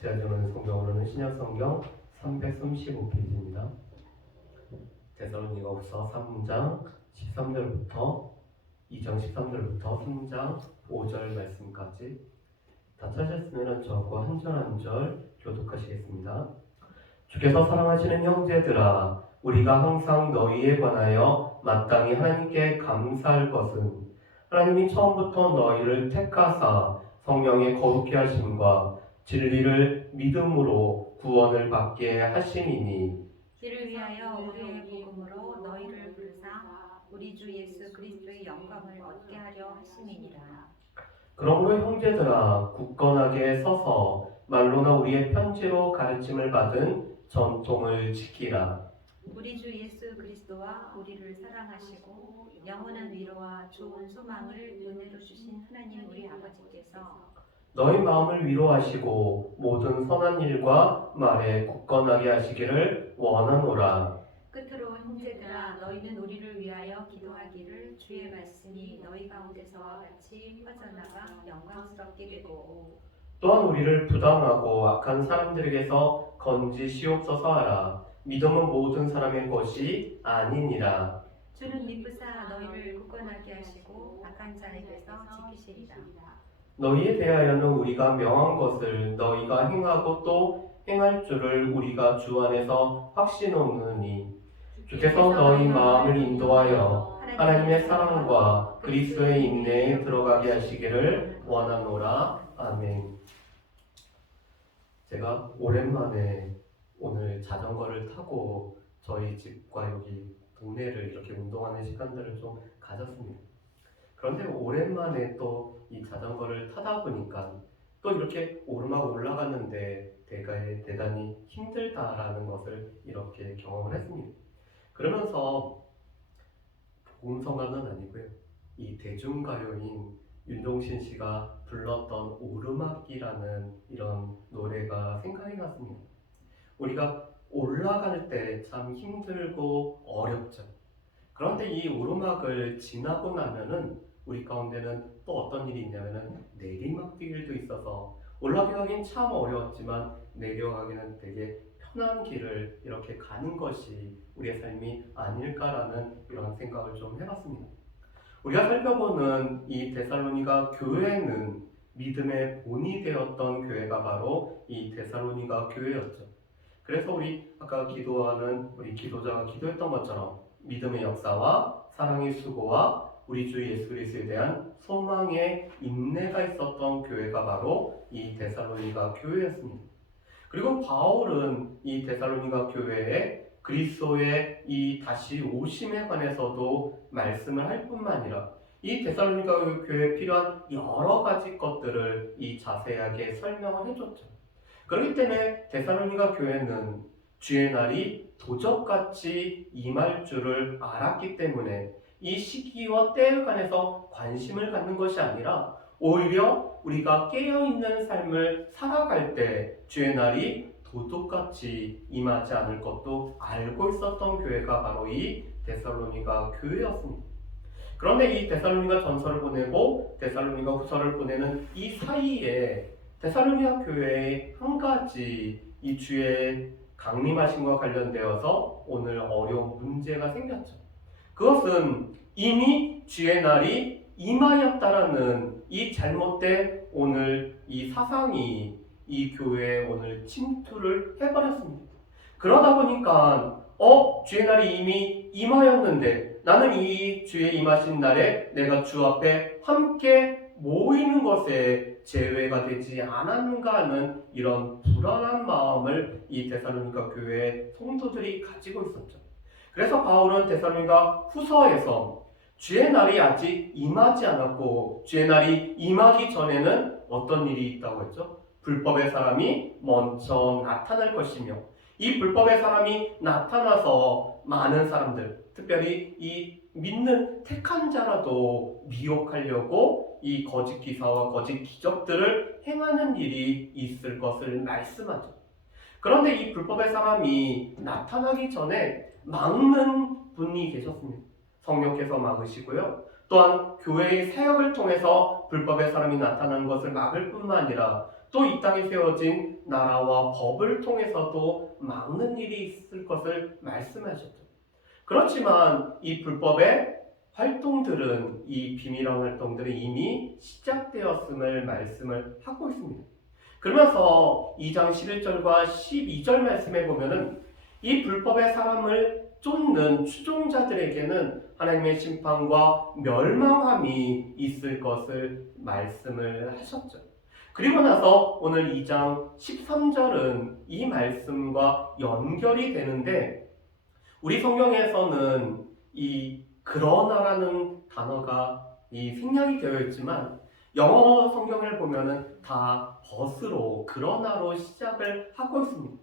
제가 주는 성경으로는 신약성경 335페이지입니다. 데살로니가후서 3장 13절부터 2장 13절부터 3장 5절 말씀까지 다 찾으셨으면 저하고 한 절 한 절 교독하시겠습니다. 주께서 사랑하시는 형제들아, 우리가 항상 너희에 관하여 마땅히 하나님께 감사할 것은 하나님이 처음부터 너희를 택하사 성령의 거룩케 하심과 진리를 믿음으로 구원을 받게 하심이니, 이를 위하여 우리의 복음으로 너희를 부르사 우리 주 예수 그리스도의 영광을 얻게 하려 하심이니라. 그러므로 형제들아, 굳건하게 서서 말로나 우리의 편지로 가르침을 받은 전통을 지키라. 우리 주 예수 그리스도와 우리를 사랑하시고 영원한 위로와 좋은 소망을 은혜로 주신 하나님 우리 아버지께서 너희 마음을 위로하시고 모든 선한 일과 말에 굳건하게 하시기를 원하노라. 끝으로 형제들아, 너희는 우리를 위하여 기도하기를 주의 말씀이 너희 가운데서와 같이 퍼져나가 영광스럽게 되고 또한 우리를 부당하고 악한 사람들에게서 건지시옵소서 하라. 믿음은 모든 사람의 것이 아니니라. 주는 미쁘사 너희를 굳건하게 하시고 악한 자에게서 지키시리라. 너희에 대하여는 우리가 명한 것을 너희가 행하고 또 행할 줄을 우리가 주 안에서 확신하노니, 주께서 너희 마음을 인도하여 하나님의 사랑과 그리스도의 인내에 들어가게 하시기를 원하노라. 아멘. 제가 오랜만에 오늘 자전거를 타고 저희 집과 여기 동네를 이렇게 운동하는 시간들을 좀 가졌습니다. 그런데 오랜만에 또 이 자전거를 타다 보니까 또 이렇게 오르막 올라가는데 대단히 힘들다라는 것을 이렇게 경험을 했습니다. 그러면서 복음성가는 아니고요, 이 대중가요인 윤종신 씨가 불렀던 오르막이라는 이런 노래가 생각이 났습니다. 우리가 올라갈 때 참 힘들고 어렵죠. 그런데 이 오르막을 지나고 나면은 우리 가운데는 또 어떤 일이 있냐면은 내리막길도 있어서 올라가긴 참 어려웠지만 내려가기는 되게 편한 길을 이렇게 가는 것이 우리의 삶이 아닐까라는 이런 생각을 좀 해봤습니다. 우리가 살펴보는 이 데살로니가 교회는 믿음의 본이 되었던 교회가 바로 이 데살로니가 교회였죠. 그래서 우리 아까 기도하는 우리 기도자가 기도했던 것처럼 믿음의 역사와 사랑의 수고와 우리 주 예수 그리스도에 대한 소망의 인내가 있었던 교회가 바로 이 데살로니가 교회였습니다. 그리고 바울은 이 데살로니가 교회에 그리스도의 이 다시 오심에 관해서도 말씀을 할 뿐만 아니라 이 데살로니가 교회에 필요한 여러 가지 것들을 이 자세하게 설명을 해줬죠. 그렇기 때문에 데살로니가 교회는 주의 날이 도적같이 임할 줄을 알았기 때문에 이 시기와 때에 관해서 관심을 갖는 것이 아니라 오히려 우리가 깨어있는 삶을 살아갈 때 주의 날이 도둑같이 임하지 않을 것도 알고 있었던 교회가 바로 이 데살로니가 교회였습니다. 그런데 이 데살로니가 전서를 보내고 데살로니가 후서를 보내는 이 사이에 데살로니가 교회의 한 가지 이 주의 강림하심과 관련되어서 오늘 어려운 문제가 생겼죠. 그것은 이미 주의 날이 임하였다라는 이 잘못된 오늘 이 사상이 이 교회에 오늘 침투를 해버렸습니다. 그러다 보니까 주의 날이 이미 임하였는데 나는 이 주의 임하신 날에 내가 주 앞에 함께 모이는 것에 제외가 되지 않았는가 하는 이런 불안한 마음을 이 데살로니가 교회의 성도들이 가지고 있었죠. 그래서 바울은 데살로니가 후서에서 주의 날이 아직 임하지 않았고 주의 날이 임하기 전에는 어떤 일이 있다고 했죠? 불법의 사람이 먼저 나타날 것이며 이 불법의 사람이 나타나서 많은 사람들, 특별히 이 믿는 택한 자라도 미혹하려고 이 거짓 기사와 거짓 기적들을 행하는 일이 있을 것을 말씀하죠. 그런데 이 불법의 사람이 나타나기 전에 막는 분이 계셨습니다. 성령께서 막으시고요. 또한 교회의 사역을 통해서 불법의 사람이 나타나는 것을 막을 뿐만 아니라 또 이 땅에 세워진 나라와 법을 통해서도 막는 일이 있을 것을 말씀하셨죠. 그렇지만 이 불법의 활동들은, 이 비밀한 활동들은 이미 시작되었음을 말씀을 하고 있습니다. 그러면서 2장 11절과 12절 말씀에 보면은 이 불법의 사람을 쫓는 추종자들에게는 하나님의 심판과 멸망함이 있을 것을 말씀을 하셨죠. 그리고 나서 오늘 2장 13절은 이 말씀과 연결이 되는데, 우리 성경에서는 이 그러나라는 단어가 이 생략이 되어 있지만 영어 성경을 보면은 다 벗으로, 그러나로 시작을 하고 있습니다.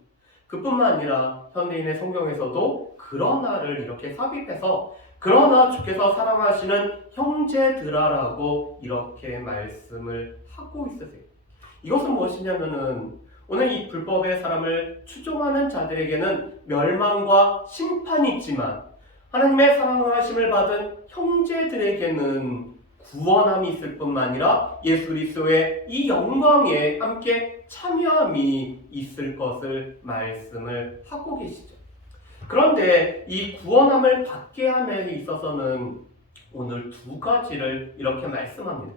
그뿐만 아니라 현대인의 성경에서도 그러나를 이렇게 삽입해서 그러나 주께서 사랑하시는 형제들아라고 이렇게 말씀을 하고 있으세요. 이것은 무엇이냐면은 오늘 이 불법의 사람을 추종하는 자들에게는 멸망과 심판이 있지만 하나님의 사랑하심을 받은 형제들에게는 구원함이 있을 뿐만 아니라 예수 그리스도의 이 영광에 함께 참여함이 있을 것을 말씀을 하고 계시죠. 그런데 이 구원함을 받게 함에 있어서는 오늘 두 가지를 이렇게 말씀합니다.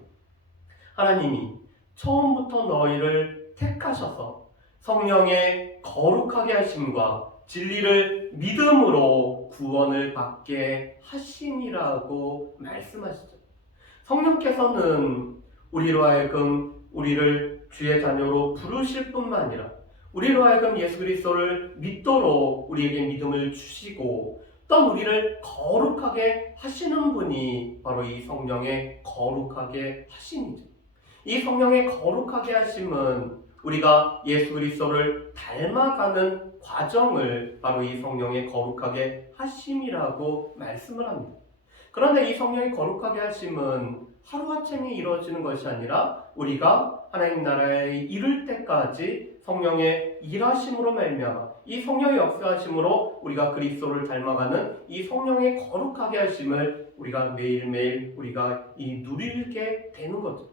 하나님이 처음부터 너희를 택하셔서 성령의 거룩하게 하심과 진리를 믿음으로 구원을 받게 하심이라고 말씀하시죠. 성령께서는 우리로 하여금 우리를 주의 자녀로 부르실 뿐만 아니라 우리로 하여금 예수 그리스도를 믿도록 우리에게 믿음을 주시고 또 우리를 거룩하게 하시는 분이 바로 이 성령의 거룩하게 하심이죠. 이 성령의 거룩하게 하심은 우리가 예수 그리스도를 닮아가는 과정을 바로 이 성령의 거룩하게 하심이라고 말씀을 합니다. 그런데 이 성령의 거룩하게 하심은 하루아침에 이루어지는 것이 아니라 우리가 하나님 나라에 이를 때까지 성령의 일하심으로 말미암아 이 성령의 역사하심으로 우리가 그리스도를 닮아가는 이 성령의 거룩하게 하심을 우리가 매일매일 우리가 이 누리게 되는 거죠.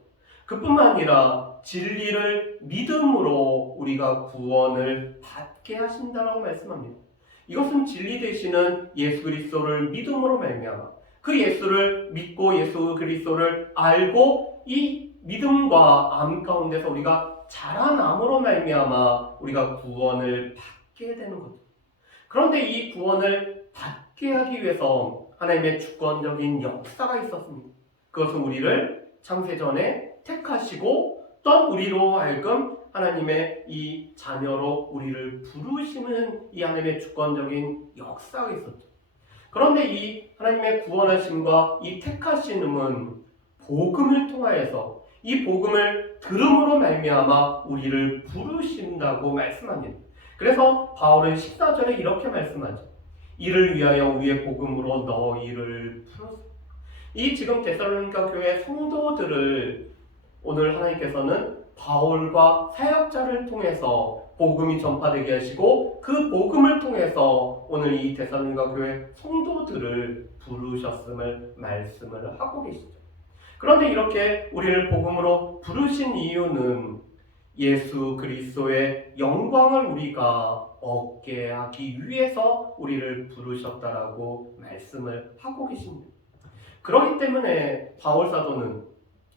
그뿐만 아니라 진리를 믿음으로 우리가 구원을 받게 하신다라고 말씀합니다. 이것은 진리 되시는 예수 그리스도를 믿음으로 말미암아 그 예수를 믿고 예수 그리스도를 알고 이 믿음과 암 가운데서 우리가 자라남으로 말미암아 우리가 구원을 받게 되는 거죠. 그런데 이 구원을 받게 하기 위해서 하나님의 주권적인 역사가 있었습니다. 그것은 우리를 창세전에 택하시고 또 우리로 하여금 하나님의 이 자녀로 우리를 부르시는 이 하나님의 주권적인 역사가 있었죠. 그런데 이 하나님의 구원하심과 이 택하심은 복음을 통하여서 이 복음을 들음으로 말미암아 우리를 부르신다고 말씀합니다. 그래서 바울은 14절에 이렇게 말씀하죠. 이를 위하여 우리의 복음으로 너희를 부르소서. 이 지금 데살로니가 교회 성도들을 오늘 하나님께서는 바울과 사역자를 통해서 복음이 전파되게 하시고 그 복음을 통해서 오늘 이 데살로니가 교회 성도들을 부르셨음을 말씀을 하고 계시죠. 그런데 이렇게 우리를 복음으로 부르신 이유는 예수 그리스도의 영광을 우리가 얻게 하기 위해서 우리를 부르셨다라고 말씀을 하고 계십니다. 그렇기 때문에 바울 사도는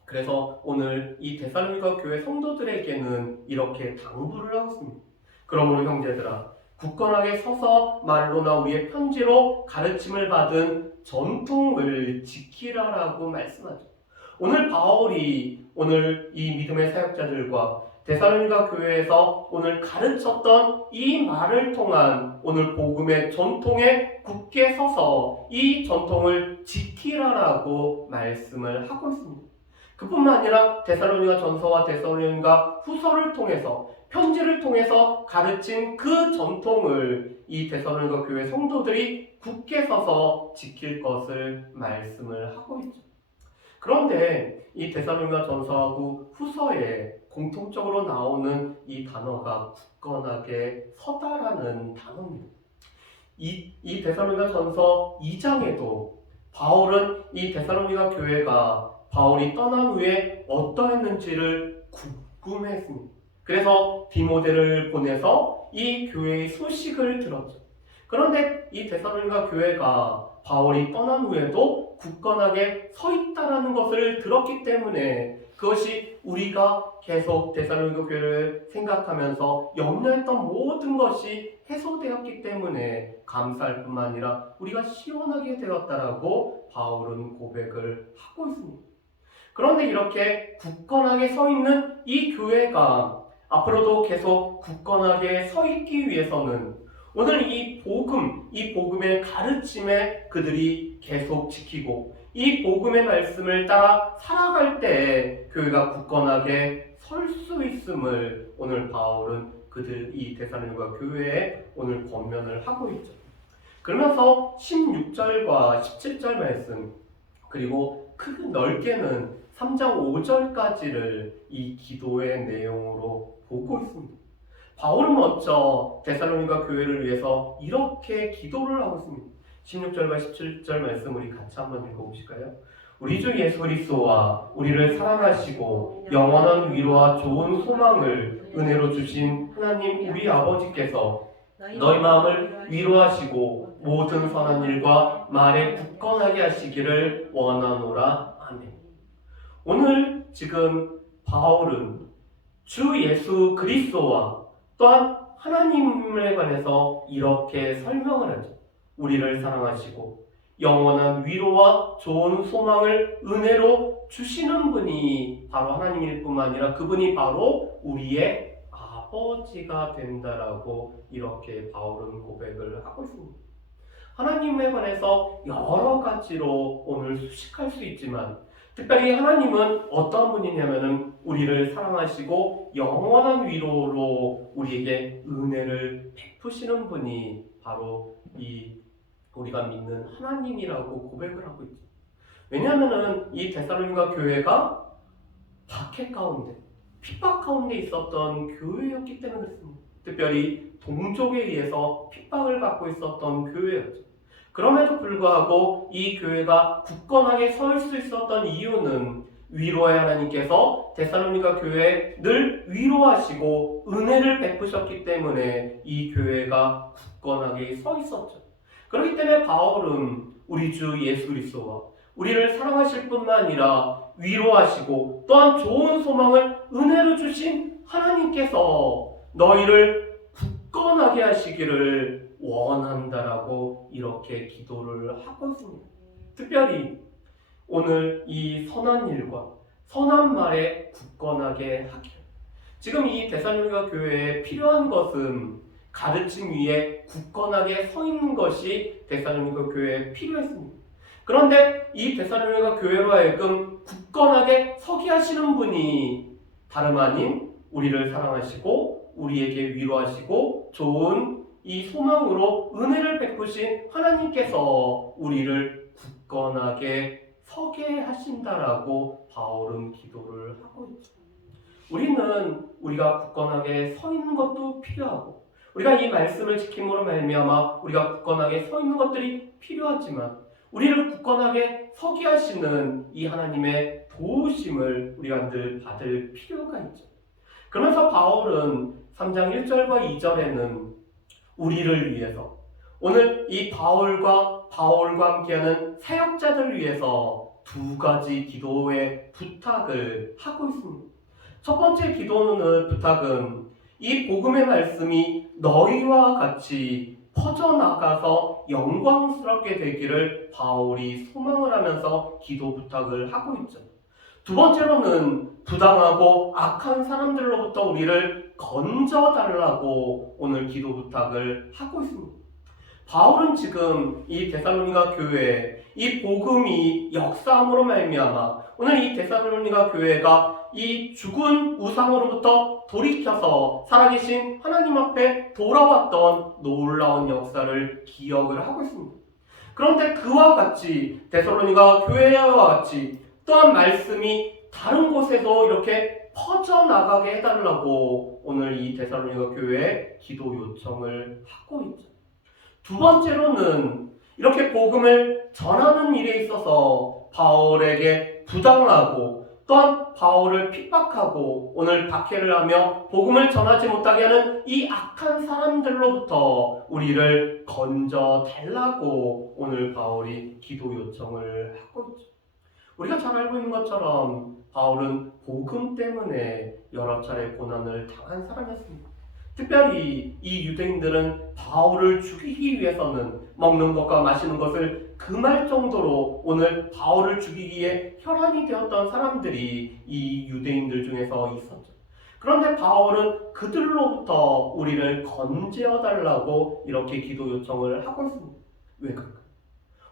그래서 오늘 이 데살로니가 교회 성도들에게는 이렇게 당부를 하고 있습니다. 그러므로 형제들아 굳건하게 서서 말로나 우리의 편지로 가르침을 받은 전통을 지키라라고 말씀하죠. 오늘 바울이 오늘 이 믿음의 사역자들과 데살로니가 교회에서 오늘 가르쳤던 이 말을 통한 오늘 복음의 전통에 굳게 서서 이 전통을 지키라라고 말씀을 하고 있습니다. 그뿐만 아니라 데살로니가 전서와 데살로니가 후서를 통해서 편지를 통해서 가르친 그 전통을 이 데살로니가 교회 성도들이 굳게 서서 지킬 것을 말씀을 하고 있죠. 그런데 이 데살로니가 전서하고 후서에 공통적으로 나오는 이 단어가 굳건하게 서다라는 단어입니다. 이 데살로니가 전서 2장에도 바울은 이 데살로니가 교회가 바울이 떠난 후에 어떠했는지를 궁금해했습니다. 그래서 디모데를 보내서 이 교회의 소식을 들었죠. 그런데 이 데살로니가 교회가 바울이 떠난 후에도 굳건하게 서 있다라는 것을 들었기 때문에 그것이 우리가 계속 데살로니가 교회를 생각하면서 염려했던 모든 것이 해소되었기 때문에 감사할 뿐만 아니라 우리가 시원하게 되었다라고 바울은 고백을 하고 있습니다. 그런데 이렇게 굳건하게 서 있는 이 교회가 앞으로도 계속 굳건하게 서 있기 위해서는 오늘 이 복음의 가르침에 그들이 계속 지키고 이 복음의 말씀을 따라 살아갈 때 교회가 굳건하게 설 수 있음을 오늘 바울은 이 데살로니가 교회에 오늘 권면을 하고 있죠. 그러면서 16절과 17절 말씀 그리고 크게 넓게는 3장 5절까지를 이 기도의 내용으로 보고 있습니다. 바울은 먼저 데살로니가 교회를 위해서 이렇게 기도를 하고 있습니다. 16절과 17절 말씀 우리 같이 한번 읽어보실까요? 우리 주 예수 그리스도와 우리를 사랑하시고 영원한 위로와 좋은 소망을 은혜로 주신 하나님 우리 아버지께서 너희 마음을 위로하시고 모든 선한 일과 말에 굳건하게 하시기를 원하노라. 아멘. 오늘 지금 바울은 주 예수 그리스도와 또한 하나님에 관해서 이렇게 설명을 하죠. 우리를 사랑하시고 영원한 위로와 좋은 소망을 은혜로 주시는 분이 바로 하나님일 뿐만 아니라 그분이 바로 우리의 아버지가 된다라고 이렇게 바울은 고백을 하고 있습니다. 하나님에 관해서 여러 가지로 오늘 수식할 수 있지만 특별히 하나님은 어떤 분이냐면은 우리를 사랑하시고 영원한 위로로 우리에게 은혜를 베푸시는 분이 바로 우리가 믿는 하나님이라고 고백을 하고 있죠. 왜냐하면은 이 데살로니가 교회가 박해 가운데 핍박 가운데 있었던 교회였기 때문에 그렇습니다. 특별히 동족에 의해서 핍박을 받고 있었던 교회였죠. 그럼에도 불구하고 이 교회가 굳건하게 설 수 있었던 이유는 위로의 하나님께서 데살로니가 교회에 늘 위로하시고 은혜를 베푸셨기 때문에 이 교회가 굳건하게 서 있었죠. 그렇기 때문에 바울은 우리 주 예수 그리스도와 우리를 사랑하실 뿐만 아니라 위로하시고 또한 좋은 소망을 은혜로 주신 하나님께서 너희를 굳건하게 하시기를 원한다라고 이렇게 기도를 하고 있습니다. 특별히 오늘 이 선한 일과 선한 말에 굳건하게 하기를. 지금 이 데살로니가 교회에 필요한 것은 가르침 위에 굳건하게 서 있는 것이 데살로니가 교회에 필요했습니다. 그런데 이 데살로니가 교회로 하여금 굳건하게 서게 하시는 분이 다름 아닌 우리를 사랑하시고 우리에게 위로하시고 좋은 이 소망으로 은혜를 베푸신 하나님께서 우리를 굳건하게 서게 하신다라고 바울은 기도를 하고 있죠. 우리가 굳건하게 서 있는 것도 필요하고 우리가 이 말씀을 지킴으로 말미암아 우리가 굳건하게 서 있는 것들이 필요하지만 우리를 굳건하게 서게 하시는 이 하나님의 도우심을 우리가 늘 받을 필요가 있죠. 그러면서 바울은 3장 1절과 2절에는 우리를 위해서 오늘 이 바울과 함께하는 사역자들 위해서 두 가지 기도의 부탁을 하고 있습니다. 첫 번째 부탁은 이 복음의 말씀이 너희와 같이 퍼져나가서 영광스럽게 되기를 바울이 소망을 하면서 기도 부탁을 하고 있죠. 두 번째로는 부당하고 악한 사람들로부터 우리를 건져달라고 오늘 기도 부탁을 하고 있습니다. 바울은 지금 이 데살로니가 교회에 이 복음이 역사함으로 말미암아 오늘 이 데살로니가 교회가 이 죽은 우상으로부터 돌이켜서 살아계신 하나님 앞에 돌아왔던 놀라운 역사를 기억을 하고 있습니다. 그런데 그와 같이 데살로니가 교회와 같이 또한 말씀이 다른 곳에도 이렇게 퍼져나가게 해달라고 오늘 이 데살로니가 교회에 기도 요청을 하고 있죠. 두 번째로는 이렇게 복음을 전하는 일에 있어서 바울에게 부당하고 또한 바울을 핍박하고 오늘 박해를 하며 복음을 전하지 못하게 하는 이 악한 사람들로부터 우리를 건져 달라고 오늘 바울이 기도 요청을 하고 있죠. 우리가 잘 알고 있는 것처럼 바울은 복음 때문에 여러 차례 고난을 당한 사람이었습니다. 특별히 이 유대인들은 바울을 죽이기 위해서는 먹는 것과 마시는 것을 금할 정도로 오늘 바울을 죽이기에 혈안이 되었던 사람들이 이 유대인들 중에서 있었죠. 그런데 바울은 그들로부터 우리를 건져 달라고 이렇게 기도 요청을 하고 있습니다. 왜 그럴까요?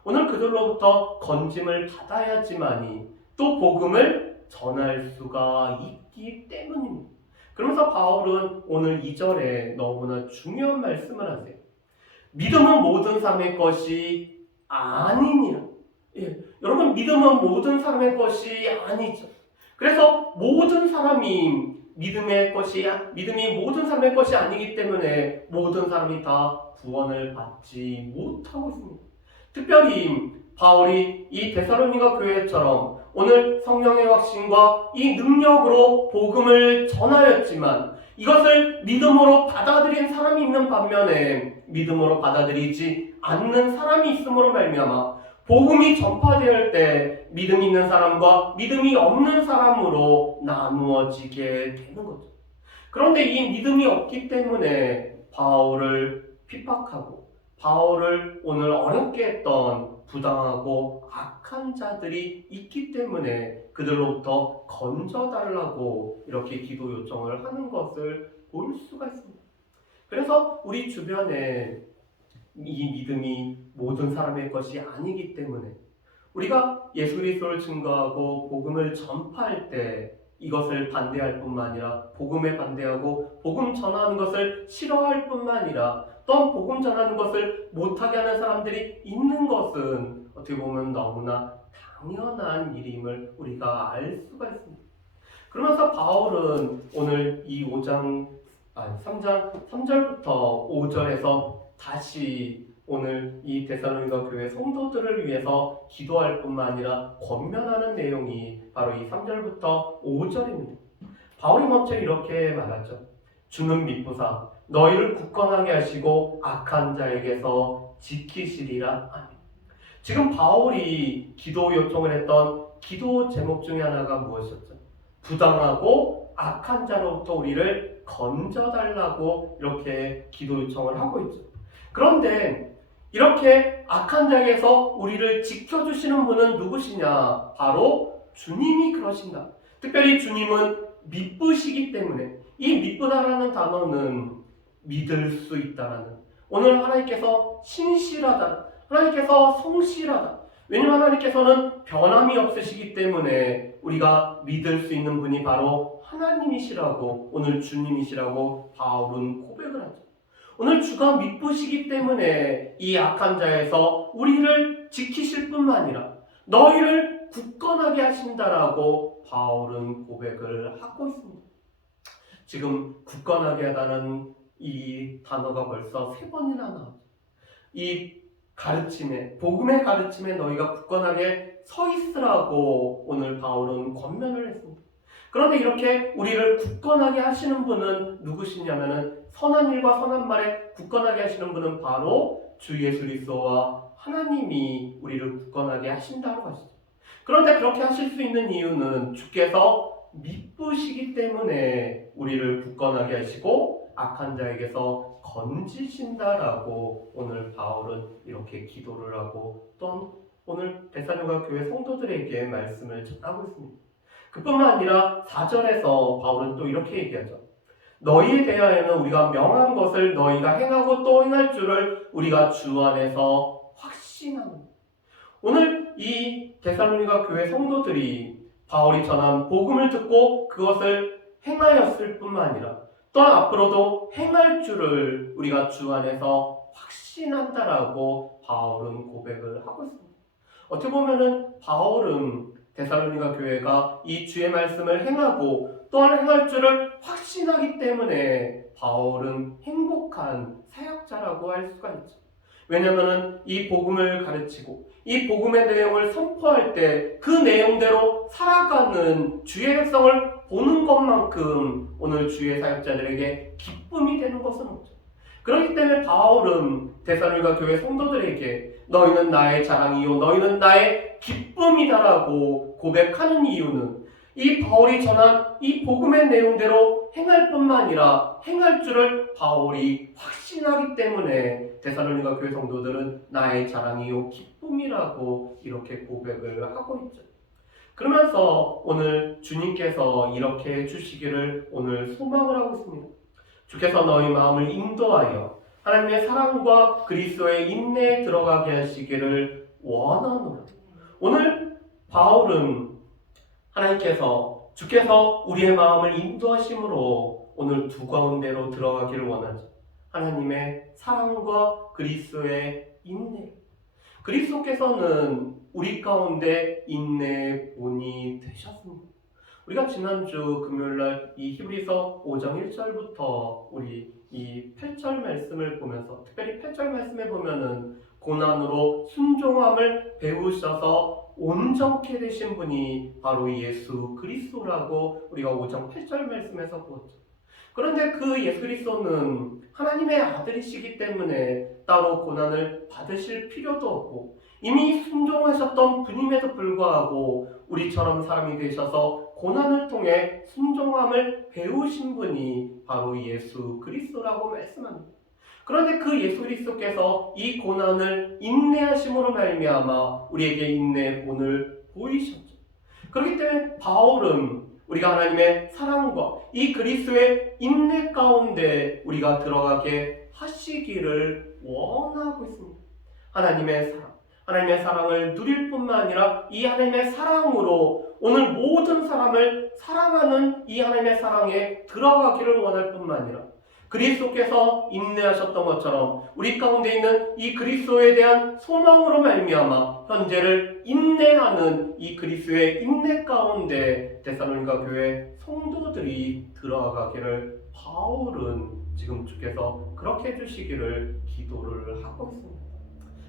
오늘 그들로부터 건짐을 받아야지만이 또 복음을 전할 수가 있기 때문입니다. 그러면서 바울은 오늘 2절에 너무나 중요한 말씀을 하세요. 믿음은 모든 사람의 것이 아니니라. 여러분, 믿음은 모든 사람의 것이 아니죠. 그래서 모든 사람이 믿음이 모든 사람의 것이 아니기 때문에 모든 사람이 다 구원을 받지 못하고 있습니다. 특별히 바울이 이 데살로니가 교회처럼 오늘 성령의 확신과 이 능력으로 복음을 전하였지만 이것을 믿음으로 받아들인 사람이 있는 반면에 믿음으로 받아들이지 않는 사람이 있음으로 말미암아 복음이 전파될 때 믿음 있는 사람과 믿음이 없는 사람으로 나누어지게 되는 거죠. 그런데 이 믿음이 없기 때문에 바울을 핍박하고 바울을 오늘 어렵게 했던 부당하고 악한 자들이 있기 때문에 그들로부터 건져달라고 이렇게 기도 요청을 하는 것을 볼 수가 있습니다. 그래서 우리 주변에 이 믿음이 모든 사람의 것이 아니기 때문에 우리가 예수 그리스도를 증거하고 복음을 전파할 때 이것을 반대할 뿐만 아니라 복음에 반대하고 복음 전하는 것을 싫어할 뿐만 아니라 또한 복음 전하는 것을 못하게 하는 사람들이 있는 것은 어떻게 보면 너무나 당연한 일임을 우리가 알 수가 있습니다. 그러면서 바울은 오늘 이 3장 3절부터 5절에서 다시 오늘 이 데살로니가 교회 성도들을 위해서 기도할 뿐만 아니라 권면하는 내용이 바로 이 3절부터 5절입니다. 바울이 먼저 이렇게 말하죠. 주는 미쁘사 너희를 굳건하게 하시고 악한 자에게서 지키시리라. 아멘. 지금 바울이 기도 요청을 했던 기도 제목 중에 하나가 무엇이었죠? 부당하고 악한 자로부터 우리를 건져달라고 이렇게 기도 요청을 하고 있죠. 그런데 이렇게 악한 자에게서 우리를 지켜주시는 분은 누구시냐? 바로 주님이 그러신다. 특별히 주님은 미쁘시기 때문에 이 미쁘다라는 단어는 믿을 수 있다라는, 오늘 하나님께서 신실하다, 하나님께서 성실하다. 왜냐하면 하나님께서는 변함이 없으시기 때문에 우리가 믿을 수 있는 분이 바로 하나님이시라고, 오늘 주님이시라고 바울은 고백을 하죠. 오늘 주가 미쁘시기 때문에 이 악한 자에서 우리를 지키실 뿐만 아니라 너희를 굳건하게 하신다라고 바울은 고백을 하고 있습니다. 지금 굳건하게 하다는 이 단어가 벌써 3번이나 나왔죠. 이 가르침에, 복음의 가르침에 너희가 굳건하게 서 있으라고 오늘 바울은 권면을 했습니다. 그런데 이렇게 우리를 굳건하게 하시는 분은 누구시냐면은 선한 일과 선한 말에 굳건하게 하시는 분은 바로 주 예수 그리스도와 하나님이 우리를 굳건하게 하신다고 하시죠. 그런데 그렇게 하실 수 있는 이유는 주께서 미쁘시기 때문에 우리를 굳건하게 하시고 악한 자에게서 건지신다라고 오늘 바울은 이렇게 기도를 하고 또 오늘 데살로니가 교회 성도들에게 말씀을 전하고 있습니다. 그뿐만 아니라 4절에서 바울은 또 이렇게 얘기하죠. 너희에 대하여는 우리가 명한 것을 너희가 행하고 또 행할 줄을 우리가 주 안에서 확신합니다. 오늘 이 데살로니가 교회 성도들이 바울이 전한 복음을 듣고 그것을 행하였을 뿐만 아니라 또한 앞으로도 행할 줄을 우리가 주 안에서 확신한다라고 바울은 고백을 하고 있습니다. 어떻게 보면은 바울은 데살로니가 교회가 이 주의 말씀을 행하고 또한 행할 줄을 확신하기 때문에 바울은 행복한 사역자라고 할 수가 있죠. 왜냐하면 이 복음을 가르치고 이 복음의 내용을 선포할 때 그 내용대로 살아가는 주의 백성을 보는 것만큼 오늘 주의 사역자들에게 기쁨이 되는 것은 없죠. 그렇기 때문에 바울은 데살로니가 교회 성도들에게 너희는 나의 자랑이요 너희는 나의 기쁨이다라고 고백하는 이유는 이 바울이 전한 이 복음의 내용대로 행할 뿐만 아니라 행할 줄을 바울이 확신하기 때문에 데살로니가 교회 성도들은 나의 자랑이요 기쁨이라고 이렇게 고백을 하고 있죠. 그러면서 오늘 주님께서 이렇게 해주시기를 오늘 소망을 하고 있습니다. 주께서 너희 마음을 인도하여 하나님의 사랑과 그리스도의 인내에 들어가게 하시기를 원하노라. 오늘 바울은 주께서 우리의 마음을 인도하심으로 오늘 두 가운데로 들어가기를 원하죠. 하나님의 사랑과 그리스도의 인내. 그리스도께서는 우리 가운데 인내의 본이 되셨습니다. 우리가 지난주 금요일날 이 히브리서 5장 1절부터 우리 이 8절 말씀을 보면서 특별히 8절 말씀에 보면은 고난으로 순종함을 배우셔서 온전케 되신 분이 바로 예수 그리스도라고 우리가 5장 8절 말씀에서 보았죠. 그런데 그 예수 그리스도는 하나님의 아들이시기 때문에 따로 고난을 받으실 필요도 없고 이미 순종하셨던 분임에도 불구하고 우리처럼 사람이 되셔서 고난을 통해 순종함을 배우신 분이 바로 예수 그리스도라고 말씀합니다. 그런데 그 예수 그리스도께서 이 고난을 인내하심으로 말미암아 우리에게 인내의 본을 보이셨죠. 그렇기 때문에 바울은 우리가 하나님의 사랑과 이 그리스도의 인내 가운데 우리가 들어가게 하시기를 원하고 있습니다. 하나님의 사랑을 누릴 뿐만 아니라 이 하나님의 사랑으로 오늘 모든 사람을 사랑하는 이 하나님의 사랑에 들어가기를 원할 뿐만 아니라 그리스도께서 인내하셨던 것처럼 우리 가운데 있는 이 그리스도에 대한 소망으로 말미암아 현재를 인내하는 이 그리스도의 인내 가운데 데살로니가 교회 성도들이 들어가기를 바울은 지금 주께서 그렇게 해주시기를 기도를 하고 있습니다.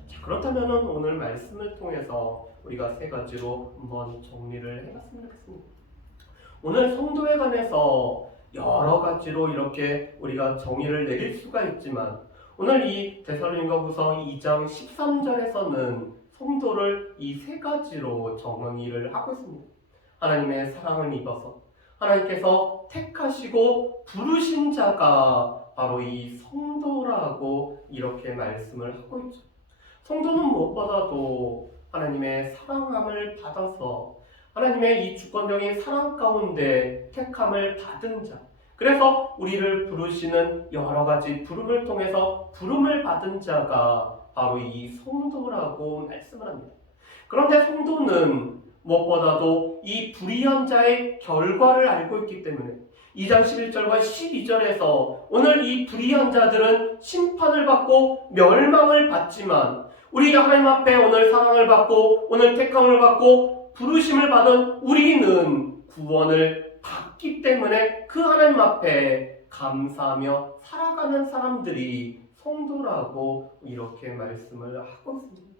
자, 그렇다면 오늘 말씀을 통해서 우리가 세 가지로 한번 정리를 해봤으면 좋겠습니다. 오늘 성도에 관해서 여러 가지로 이렇게 우리가 정의를 내릴 수가 있지만 오늘 이 데살로니가후서 2장 13절에서는 성도를 이 세 가지로 정의를 하고 있습니다. 하나님의 사랑을 입어서 하나님께서 택하시고 부르신 자가 바로 이 성도라고 이렇게 말씀을 하고 있죠. 성도는 무엇보다도 하나님의 사랑함을 받아서 하나님의 이 주권적인 사랑 가운데 택함을 받은 자, 그래서 우리를 부르시는 여러 가지 부름을 통해서 부름을 받은 자가 바로 이 성도라고 말씀을 합니다. 그런데 성도는 무엇보다도 이 불의한 자의 결과를 알고 있기 때문에 2장 11절과 12절에서 오늘 이 불의한 자들은 심판을 받고 멸망을 받지만 우리 하나님 앞에 오늘 사랑을 받고 오늘 택함을 받고 부르심을 받은 우리는 구원을 받기 때문에 그 하나님 앞에 감사하며 살아가는 사람들이 성도라고 이렇게 말씀을 하고 있습니다.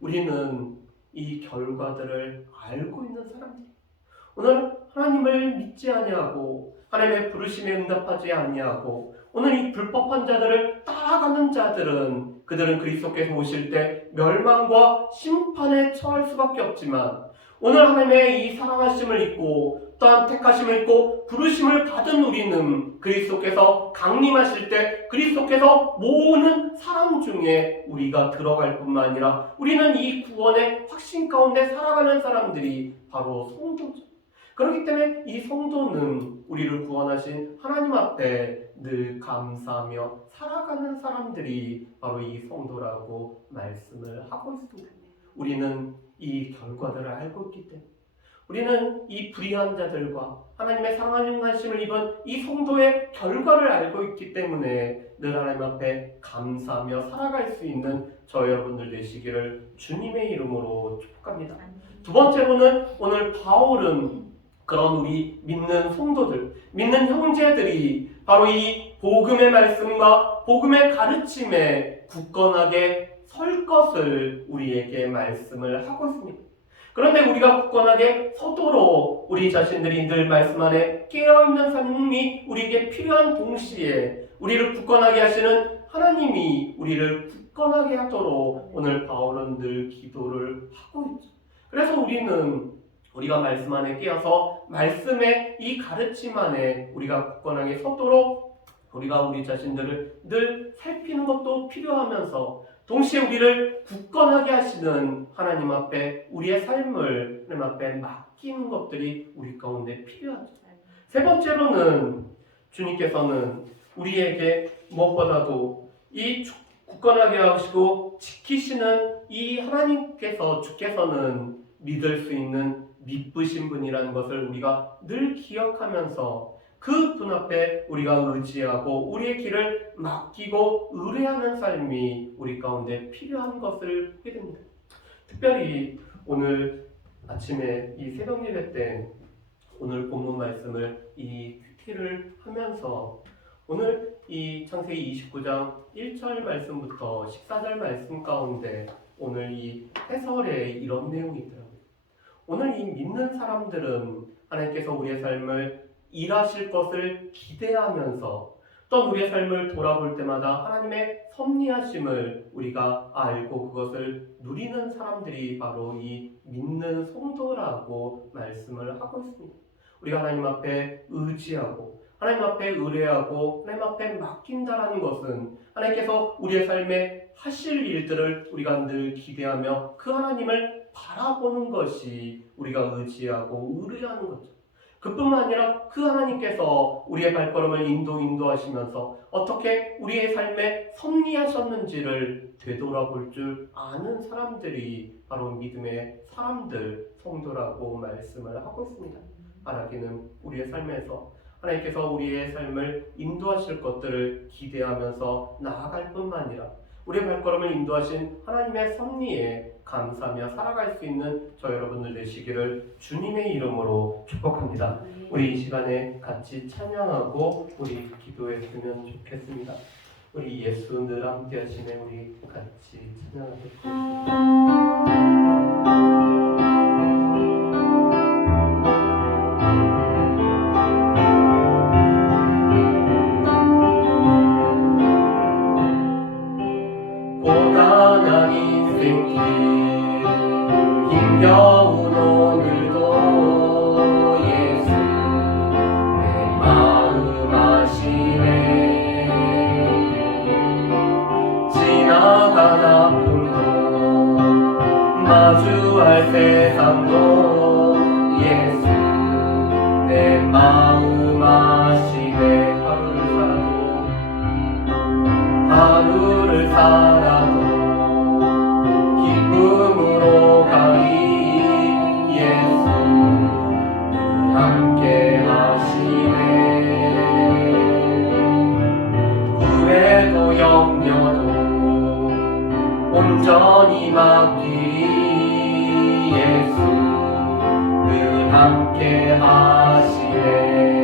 우리는 이 결과들을 알고 있는 사람들, 오늘 하나님을 믿지 아니하고 하나님의 부르심에 응답하지 아니하고 오늘 이 불법한 자들을 따라가는 자들은 그들은 그리스도께서 오실 때 멸망과 심판에 처할 수밖에 없지만 오늘 하나님의 이 사랑하심을 입고 또한 택하심을 입고 부르심을 받은 우리는 그리스도께서 강림하실 때 그리스도께서 모으는 사람 중에 우리가 들어갈 뿐만 아니라 우리는 이 구원의 확신 가운데 살아가는 사람들이 바로 성도죠. 그렇기 때문에 이 성도는 우리를 구원하신 하나님 앞에 늘 감사하며 살아가는 사람들이 바로 이 성도라고 말씀을 하고 있습니다. 우리는 이 결과들을 알고 있기 때문에 우리는 이 불의한 자들과 하나님의 사랑하심을 입은 이 성도의 결과를 알고 있기 때문에 늘 하나님 앞에 감사하며 살아갈 수 있는 저 여러분들 되시기를 주님의 이름으로 축복합니다. 두 번째로는 오늘 바울은 그런 우리 믿는 성도들, 믿는 형제들이 바로 이 복음의 말씀과 복음의 가르침에 굳건하게 설 것을 우리에게 말씀을 하고 있습니다. 그런데 우리가 굳건하게 서도록 우리 자신들이 늘 말씀 안에 깨어있는 삶이 우리에게 필요한 동시에 우리를 굳건하게 하시는 하나님이 우리를 굳건하게 하도록 오늘 바울은 늘 기도를 하고 있죠. 그래서 우리가 말씀 안에 깨어서 말씀의 이 가르침 안에 우리가 굳건하게 서도록 우리가 우리 자신들을 늘 살피는 것도 필요하면서 동시에 우리를 굳건하게 하시는 하나님 앞에 우리의 삶을 하나님 앞에 맡기는 것들이 우리 가운데 필요하죠. 세 번째로는 주님께서는 우리에게 무엇보다도 이 굳건하게 하시고 지키시는 이 하나님께서 주께서는 믿을 수 있는 믿으신 분이라는 것을 우리가 늘 기억하면서 그 분 앞에 우리가 의지하고 우리의 길을 맡기고 의뢰하는 삶이 우리 가운데 필요한 것을 보게 됩니다. 특별히 오늘 아침에 이 새벽 예배 때 오늘 본문 말씀을 이 큐티를 하면서 오늘 이 창세기 29장 1절 말씀부터 14절 말씀 가운데 오늘 이 해설에 이런 내용이 있더라고요. 오늘 이 믿는 사람들은 하나님께서 우리의 삶을 일하실 것을 기대하면서 또 우리의 삶을 돌아볼 때마다 하나님의 섭리하심을 우리가 알고 그것을 누리는 사람들이 바로 이 믿는 성도라고 말씀을 하고 있습니다. 우리가 하나님 앞에 의지하고 하나님 앞에 의뢰하고 하나님 앞에 맡긴다라는 것은 하나님께서 우리의 삶에 하실 일들을 우리가 늘 기대하며 그 하나님을 바라보는 것이 우리가 의지하고 의뢰하는 거죠. 그뿐만 아니라 그 하나님께서 우리의 발걸음을 인도하시면서 어떻게 우리의 삶에 섭리하셨는지를 되돌아볼 줄 아는 사람들이 바로 믿음의 사람들, 성도라고 말씀을 하고 있습니다. 바라기는 우리의 삶에서 하나님께서 우리의 삶을 인도하실 것들을 기대하면서 나아갈 뿐만 아니라 우리의 발걸음을 인도하신 하나님의 섭리에 감사하며 살아갈 수 있는 저 여러분들 되시기를 주님의 이름으로 축복합니다. 우리 이 시간에 같이 찬양하고 우리 기도했으면 좋겠습니다. 우리 예수 늘 함께 하시네. 우리 같이 찬양하겠습니다. 고단한 인생길 힘겨운 오늘도 예수 내 마음 아시네. 지나간 아픔도 마주할 세상도 예수 내 마음 아시네. 하루를 살아도 기쁨으로 가리 예수 늘 함께 하시네. 후회도 염려도 온전히 맡기리 예수 늘 함께 하시네.